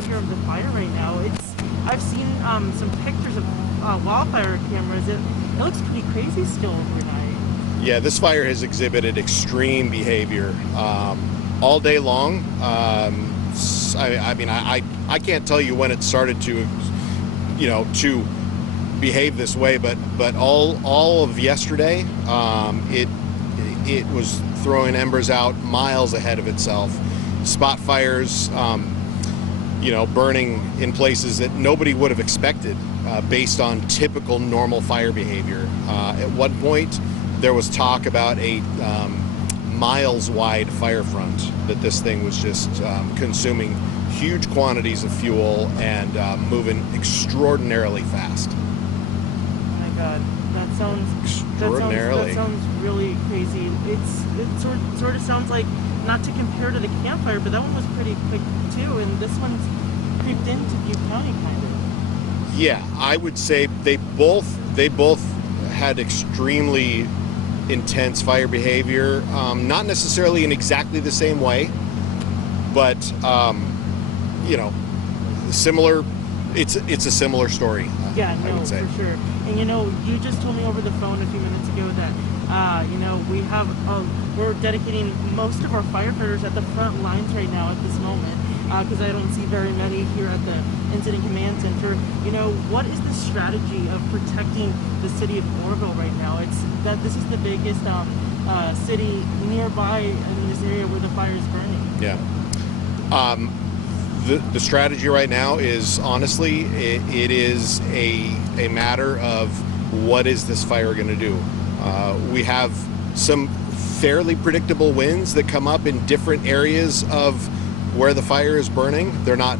behavior of the fire right now. I've seen some pictures of wildfire cameras. It looks pretty crazy still overnight. Yeah, this fire has exhibited extreme behavior all day long. I mean, I can't tell you when it started to, to behave this way, but all of yesterday, it was throwing embers out miles ahead of itself. Spot fires, burning in places that nobody would have expected based on typical normal fire behavior. At one point, there was talk about a miles-wide fire front, that this thing was just consuming huge quantities of fuel and moving extraordinarily fast. Oh my God, that sounds really crazy. It sort of sounds like, not to compare to the campfire, but that one was pretty quick too, and this one's creeped into Butte County kind of. Yeah, I would say they both had extremely intense fire behavior, not necessarily in exactly the same way, but similar. It's a similar story. Yeah, no, I would say. for sure. And you just told me over the phone a few minutes ago that we're dedicating most of our firefighters at the front lines right now at this moment, because I don't see very many here at the Incident Command Center. What is the strategy of protecting the city of Orville right now? This is the biggest city nearby in this area where the fire is burning. Yeah. The strategy right now is, honestly, it is a matter of what is this fire going to do. We have some fairly predictable winds that come up in different areas of where the fire is burning. They're not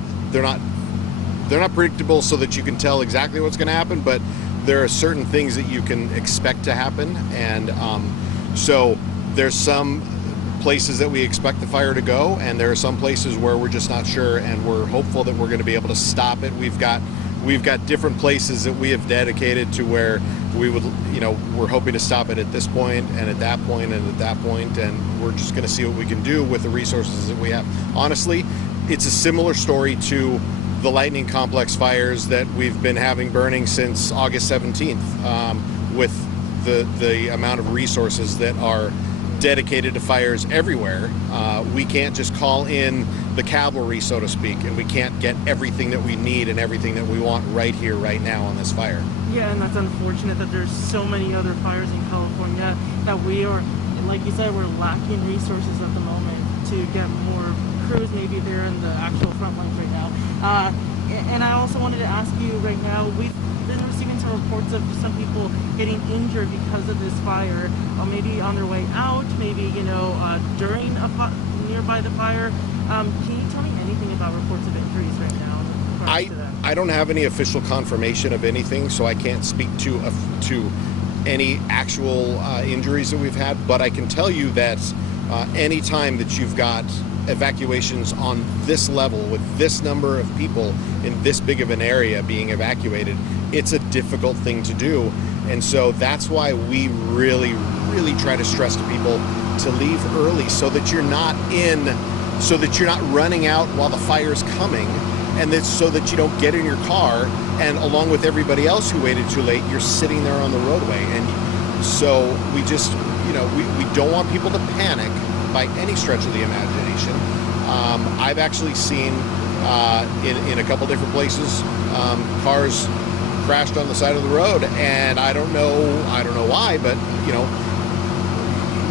predictable so that you can tell exactly what's going to happen, but there are certain things that you can expect to happen, and so there's some places that we expect the fire to go, and there are some places where we're just not sure, and we're hopeful that we're going to be able to stop it. We've got different places that we have dedicated to where we would, we're hoping to stop it at this point and at that point and at that point, and we're just going to see what we can do with the resources that we have. Honestly, it's a similar story to the lightning complex fires that we've been having burning since August 17th, with the amount of resources that are dedicated to fires everywhere. We can't just call in the cavalry, so to speak, and we can't get everything that we need and everything that we want right here, right now on this fire. Yeah, and that's unfortunate that there's so many other fires in California that we are, like you said, we're lacking resources at the moment to get more crews maybe there in the actual front lines right now. And I also wanted to ask you right now, we've been receiving some reports of some people getting injured because of this fire, maybe on their way out, maybe during nearby the fire. Can you tell me anything about reports of injuries right now? I don't have any official confirmation of anything, so I can't speak to any actual injuries that we've had, but I can tell you that any time that you've got evacuations on this level with this number of people in this big of an area being evacuated, it's a difficult thing to do. And so that's why we really, really try to stress to people to leave early, so that you're not running out while the fire's coming, and that's so that you don't get in your car and along with everybody else who waited too late, you're sitting there on the roadway. And so we just, we don't want people to panic by any stretch of the imagination. I've actually seen in a couple different places cars crashed on the side of the road, and I don't know why, but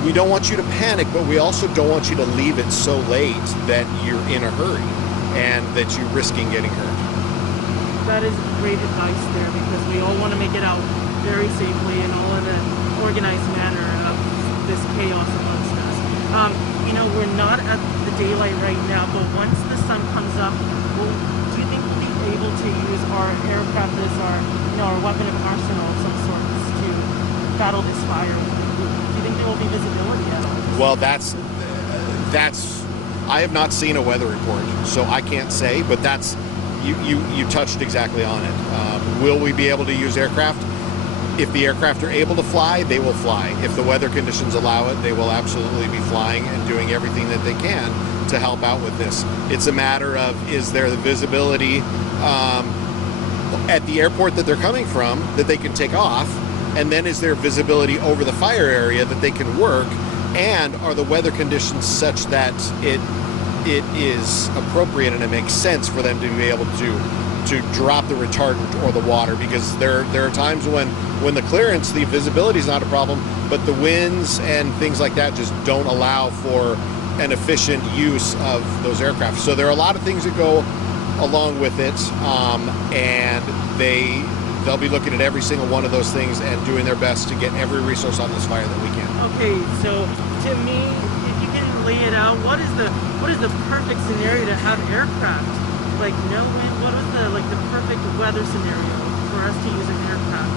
we don't want you to panic, but we also don't want you to leave it so late that you're in a hurry and that you're risking getting hurt. That is great advice there, because we all want to make it out very safely and all in an organized manner of this chaos amongst us. We're not at the daylight right now, but once the sun comes up, do you think we'll be able to use our aircraft as our weapon of arsenal of some sorts to battle this fire? Do you think there will be visibility at all? Well, that's I have not seen a weather report, so I can't say, but that's you touched exactly on it. Will we be able to use aircraft? If the aircraft are able to fly, they will fly. If the weather conditions allow it, they will absolutely be flying and doing everything that they can to help out with this. It's a matter of, is there the visibility at the airport that they're coming from that they can take off, and then is there visibility over the fire area that they can work, and are the weather conditions such that it is appropriate and it makes sense for them to be able to drop the retardant or the water, because there are times when the clearance, the visibility is not a problem, but the winds and things like that just don't allow for an efficient use of those aircraft. So there are a lot of things that go along with it, and they'll be looking at every single one of those things and doing their best to get every resource on this fire that we can. Okay, so to me, if you can lay it out, what is the perfect scenario to have aircraft? Like no wind, what is the perfect weather scenario for us to use an aircraft?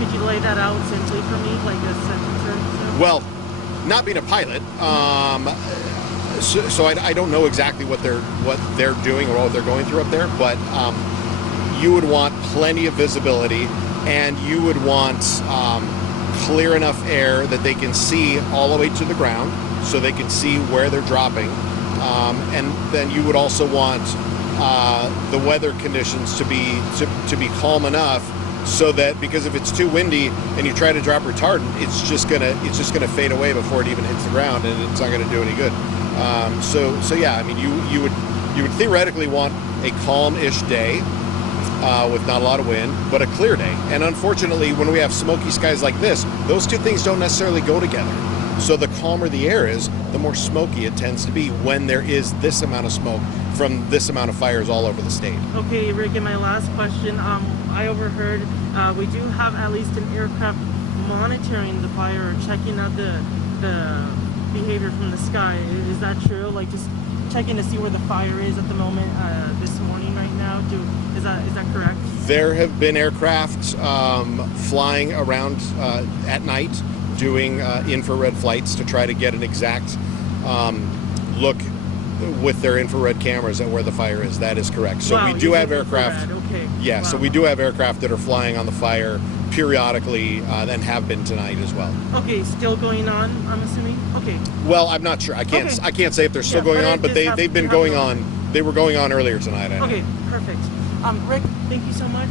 Could you lay that out simply for me, like a sentence or so? Well, not being a pilot, so I don't know exactly what they're doing or what they're going through up there, but you would want plenty of visibility, and you would want clear enough air that they can see all the way to the ground, so they can see where they're dropping, and then you would also want the weather conditions to be calm enough, so that, because if it's too windy and you try to drop retardant, it's just gonna fade away before it even hits the ground, and it's not gonna do any good. So yeah, I mean, you would theoretically want a calm-ish day with not a lot of wind, but a clear day. And unfortunately, when we have smoky skies like this, those two things don't necessarily go together. So the calmer the air is, the more smoky it tends to be when there is this amount of smoke from this amount of fires all over the state. Okay, Rick, and my last question, I overheard we do have at least an aircraft monitoring the fire, or checking out the behavior from the sky. Is that true? Like just checking to see where the fire is at the moment, this morning right now? Is that correct? There have been aircraft flying around at night, doing infrared flights to try to get an exact look with their infrared cameras at where the fire is. That is correct. So wow, we do have aircraft. Okay. Yeah, wow. So we do have aircraft that are flying on the fire periodically, and have been tonight as well. Okay, still going on, I'm assuming? Okay. Well, I'm not sure. I can't say if they're still going on, but they've been going on. They were going on earlier tonight. Okay, perfect. Rick, thank you so much.